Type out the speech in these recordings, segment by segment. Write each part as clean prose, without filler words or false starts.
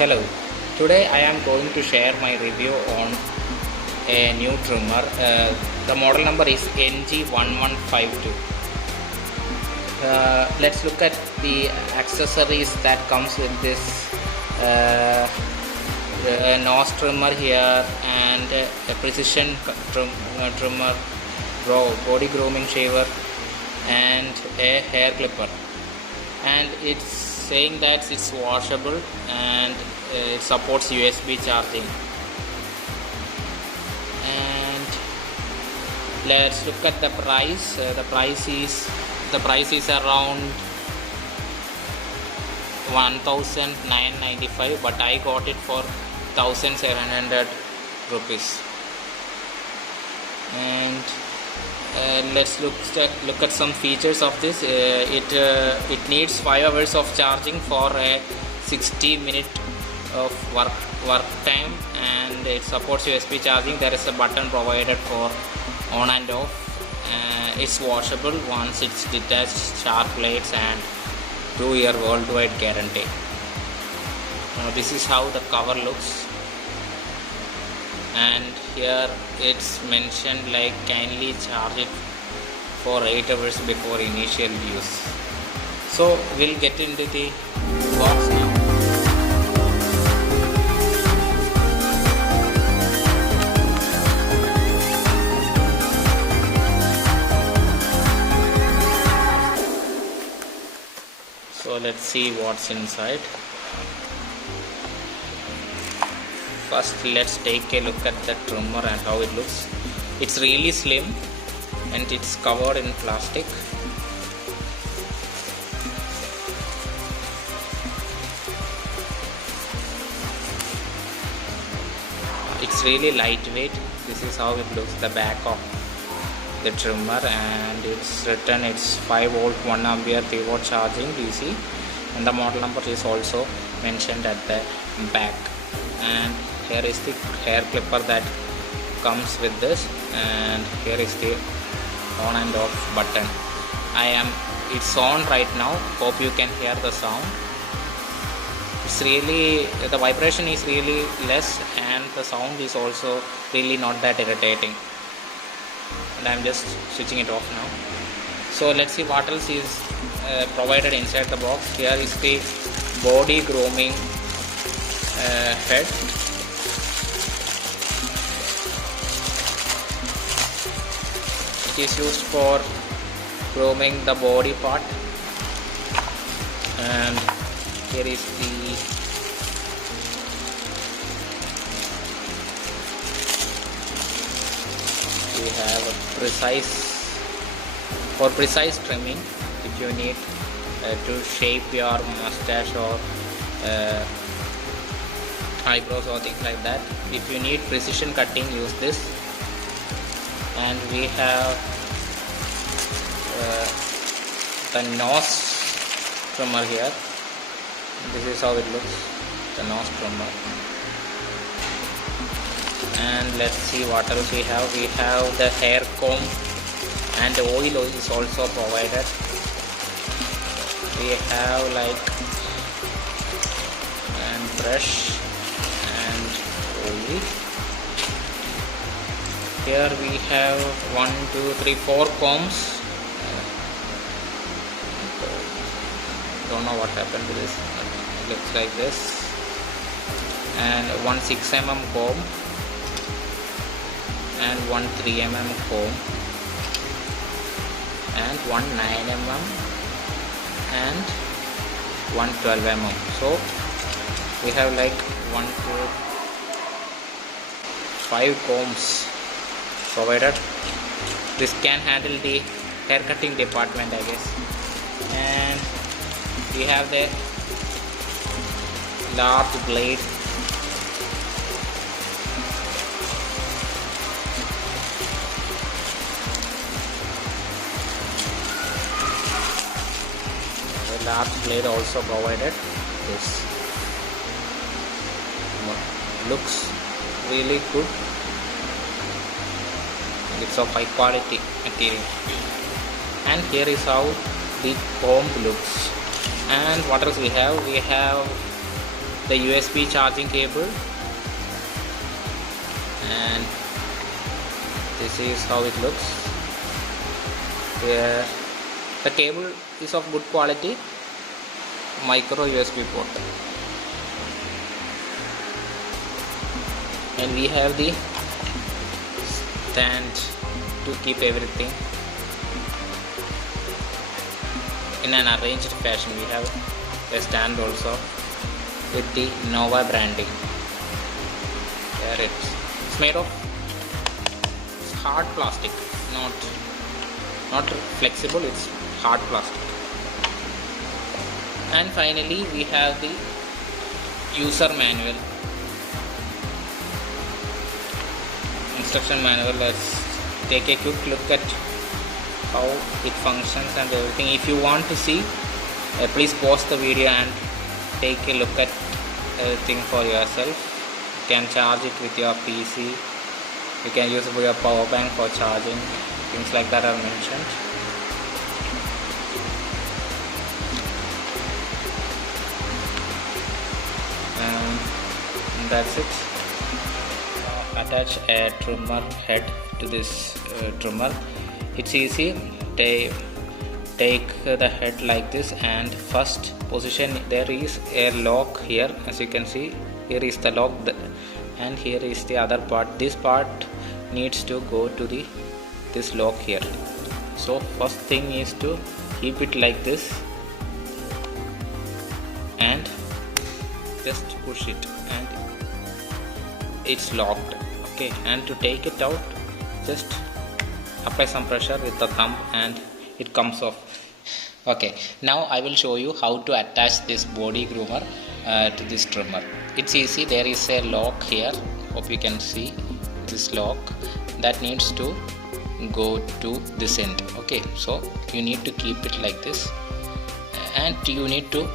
Hello, today I am going to share my review on a new trimmer. The model number is NG1152. Let's look at the accessories that comes with this nose trimmer here, and a precision trimmer, body grooming shaver, and a hair clipper. And it's saying that it's washable and it supports USB charging. And let's look at the price. The price is around 1,995, but I got it for 1,700 rupees. And let's look at some features of this. It needs 5 hours of charging for a 60-minute of work time, and it supports USB charging. There is a button provided for on and off. It's washable once it's detached, sharp blades, and 2-year worldwide guarantee. This is how the cover looks, and here it's mentioned like kindly charge it for 8 hours before initial use. So we'll get into the box now. So let's see what's inside. First, let's take a look at the trimmer and how it looks. It's really slim and it's covered in plastic. It's really lightweight. This is how it looks, the back of the trimmer, and it's written it's 5V 1A 3V charging DC, and the model number is also mentioned at the back. And here is the hair clipper that comes with this, and here is the on and off button. It's on right now. Hope you can hear the sound. The vibration is really less, and the sound is also really not that irritating. And I'm just switching it off now. So let's see what else is provided inside the box. Here is the body grooming head. It is used for grooming the body part, and here is we have a precise trimming if you need to shape your mustache or eyebrows or things like that. If you need precision cutting, use this. And we have the nose trimmer here. This is how it looks, the nose trimmer. And let's see what else we have. We have the hair comb, and the oil is also provided. We have like and brush and oil. Here we have 1, 2, 3, 4 combs. Don't know what happened to this. It looks like this. And 1 6mm comb, and 1 3mm comb, and 1 9mm, and 1 12mm. So we have like 1, 2, 5 combs provided. This can handle the hair cutting department, I guess. And we have the large blade. The large blade also provided. This looks really good. It's of high quality material. And here is how the comb looks. And what else we have? We have the USB charging cable, and this is how it looks. Here the cable is of good quality, micro USB port, and we have the stand to keep everything in an arranged fashion. We have a stand also with the Nova branding. There it's made of hard plastic, not flexible, it's hard plastic. And finally we have the user manual, instruction manual. Let's take a quick look at how it functions and everything. If you want to see, please pause the video and take a look at everything for yourself. You can charge it with your PC, you can use it for your power bank for charging, things like that are mentioned. And that's it. Attach a trimmer head to this trimmer. It's easy. Take the head like this, and first position there is a lock here. As you can see, here is the lock, and here is the other part. This part needs to go to this lock here. So first thing is to keep it like this and just push it, and it's locked. Okay, and to take it out, just apply some pressure with the thumb and it comes off. Okay, now I will show you how to attach this body groomer to this trimmer. It's easy. There is a lock here, hope you can see this lock, that needs to go to this end. Okay, so you need to keep it like this, and you need to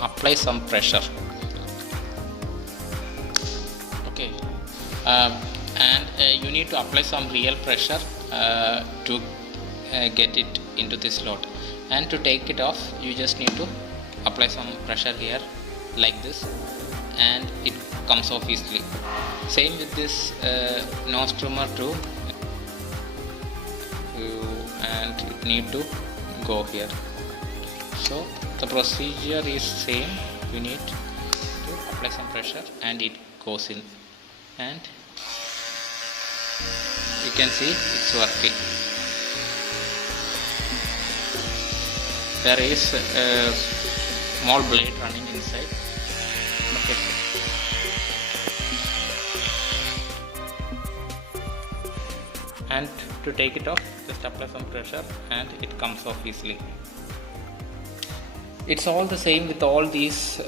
apply some pressure. Okay, and you need to apply some real pressure to get it into this slot. And to take it off, you just need to apply some pressure here like this, and it comes off easily. Same with this nose trimmer too, and it need to go here. So the procedure is same. You need to apply some pressure and it goes in, and you can see it's working. There is a small blade running inside. Okay. And to take it off, just apply some pressure and it comes off easily. It's all the same with all these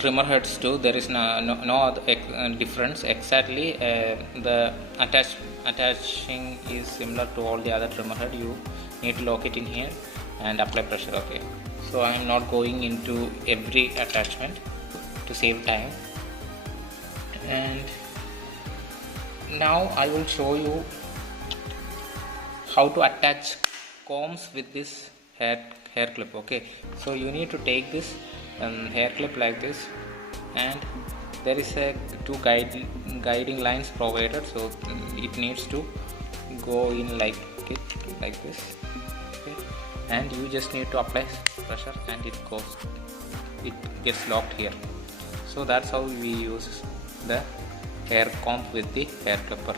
trimmer heads too. There is no other difference. Exactly, the attaching is similar to all the other trimmer head. You need to lock it in here and apply pressure. Okay, so I am not going into every attachment to save time, and now I will show you how to attach combs with this hair clip. Okay, so you need to take this hair clip like this, and there is a two guiding lines provided, so it needs to go in like this. Okay, and you just need to apply pressure and it gets locked here. So that's how we use the hair comb with the hair clipper,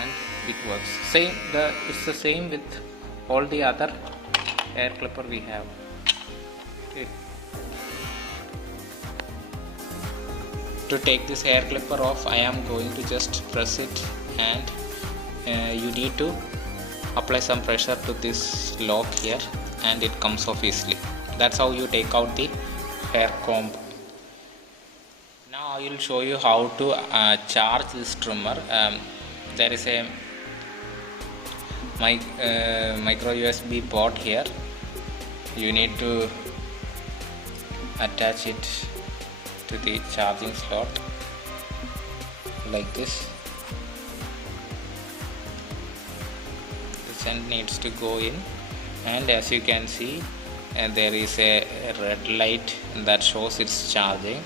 and it works. It's the same with all the other hair clipper we have. Okay. To take this hair clipper off, I am going to just press it, and you need to apply some pressure to this lock here, and it comes off easily. That's how you take out the hair comb. Now I will show you how to charge this trimmer. There is a micro USB port here. You need to attach it to the charging slot like this. This end needs to go in, and as you can see, and there is a red light that shows it's charging,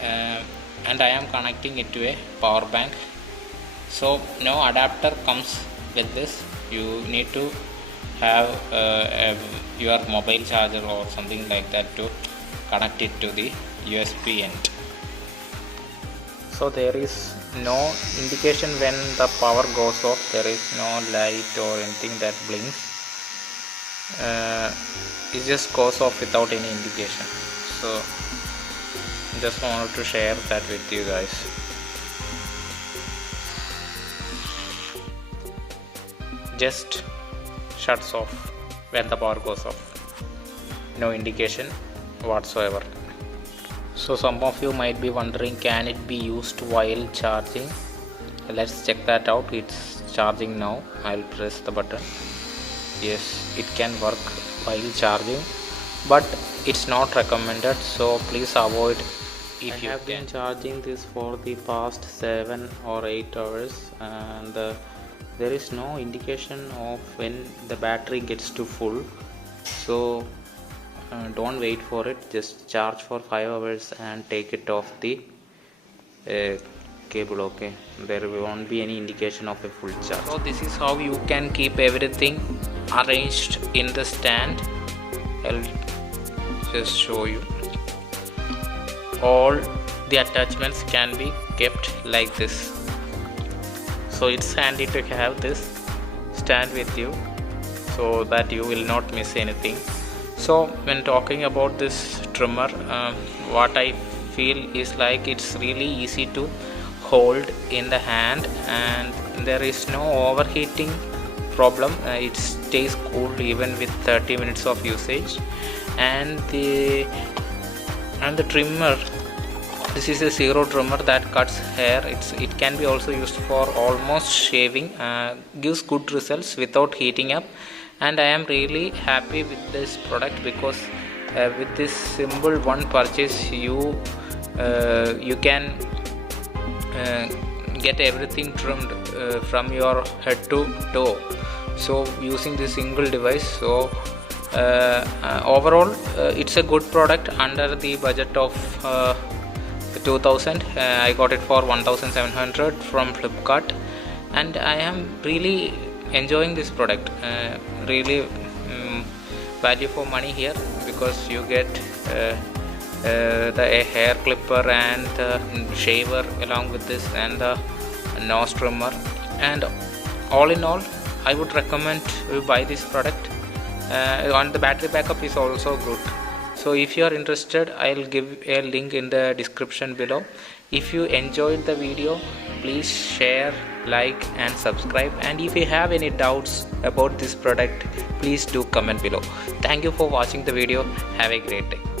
and I am connecting it to a power bank. So no adapter comes with this. You need to have your mobile charger or something like that to connect it to the USB end. So there is no indication when the power goes off. There is no light or anything that blinks. It just goes off without any indication. So just wanted to share that with you guys. Just shuts off when the power goes off. No indication whatsoever. So some of you might be wondering, can it be used while charging? Let's check that out. It's charging now. I'll press the button. Yes, it can work while charging, but it's not recommended, so please avoid if you have been charging this for the past 7 or 8 hours, and there is no indication of when the battery gets to full. So don't wait for it. Just charge for 5 hours and take it off the cable. Okay, there won't be any indication of a full charge. So this is how you can keep everything arranged in the stand. I'll just show you. All the attachments can be kept like this. So it's handy to have this stand with you so that you will not miss anything. So when talking about this trimmer, what I feel is like it's really easy to hold in the hand, and there is no overheating problem. It stays cool even with 30 minutes of usage. And the trimmer, this is a zero trimmer that cuts hair. It can be also used for almost shaving. Gives good results without heating up, and I am really happy with this product because with this simple one purchase you can get everything trimmed from your head to toe. So using this single device, so overall it's a good product under the budget of 2000. I got it for 1700 from Flipkart, and I am really enjoying this product. Really value for money here, because you get the hair clipper and the shaver along with this, and the nose trimmer, and all in all I would recommend you buy this product. And the battery backup is also good. So if you are interested, I'll give a link in the description below. If you enjoyed the video, please share, like and subscribe, and if you have any doubts about this product, please do comment below. Thank you for watching the video. Have a great day.